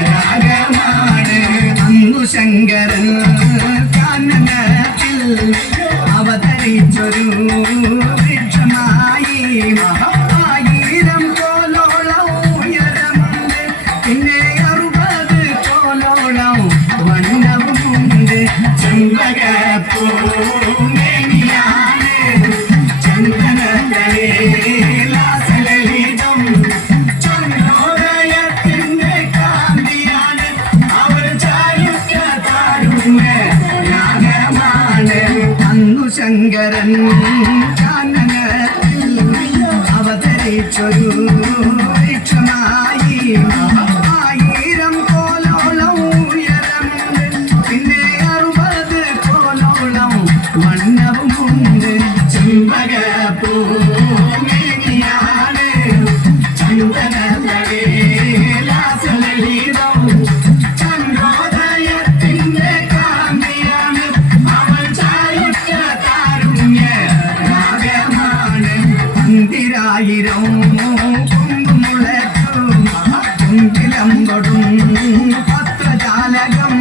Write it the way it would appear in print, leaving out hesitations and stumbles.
രാഗമാണ് അന്നു ശങ്കരൻ കാനനത്തിൽ അവതരിച്ചൊരു വൃക്ഷമായി ആയിരം കോലോളം ഉയരമുണ്ട് പിന്നെ 60 കോലോളം വണ്ണവുമുണ്ട് ചെമ്പകപ്പൂമേനിയാണ് ചന്ദനങ്ങളെ ശങ്കരൻ കാനനത്തിൽ അവതരിച്ചൊരു വൃക്ഷമായി ആയിരം കോലോളം ഉയരമുണ്ട് പിന്നെ 60 കോലോളം വണ്ണവുമുണ്ട് ചെമ്പകപ്പൂമേനിയാണ് ചന്ദനങ്ങളെ ലാസലളിതം ായിരം കൊമ്പുമുളക്കും കുങ്കിലമ്പടും പത്രജാലകം